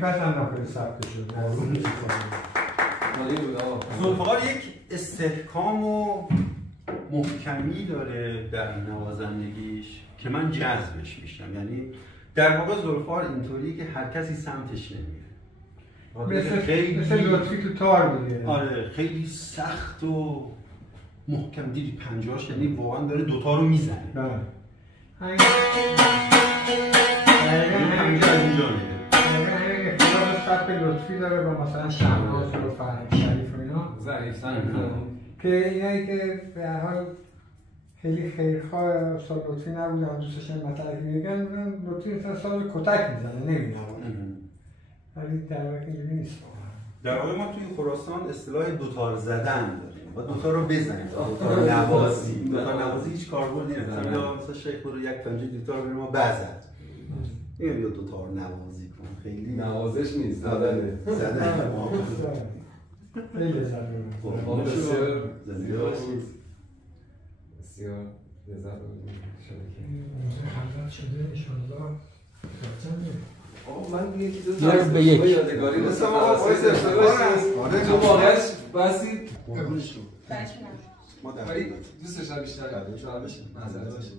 میپسندم خیلی ثبت شد. ذوالفقار یک استحکام و محکمی داره در نوازندگیش که من جذبش میشم. یعنی در واقع ذوالفقار اینطوری که هر کسی سمتش نمیره. مثل لطفی تو تار بوده. آره خیلی سخت و محکم. دیدی پنجاش یعنی واقعا داره دوتا رو میزنه. بله. همینجا اینجا میده. اختلاف سبک لطفی داره با مثلا شهناز و فرهنگ شریف و اینا. ضعیف‌تر که اینایی که به هر حال خیلی خیرخواه استاد لطفی نبودن دوستش مطلبی میگن لطفی مثلا ساز کتک میزنه نمیدونم ولی در واقع اینجوری نیست. در واقع ما توی خراسان اصطلاح دوتار زدن داریم. با دوتا رو بزنیم. دوتار نوازی. دوتار نوازی هیچ کاربردی نداره. مثلا شیخ برو یک پنجه دوتار بریم ما بزد. میگم بیا دوتار نوازی کن. خیلی نوازش نیست. زدنه. زدن. خیلی زدن. بسیار بسیار لذت خلوت شده انشالله. من یکی دو تا به یک یادگاری مثلا تو واقعاش بسی ولی دوست داشتم بیشتر شاید بشه نظر باشه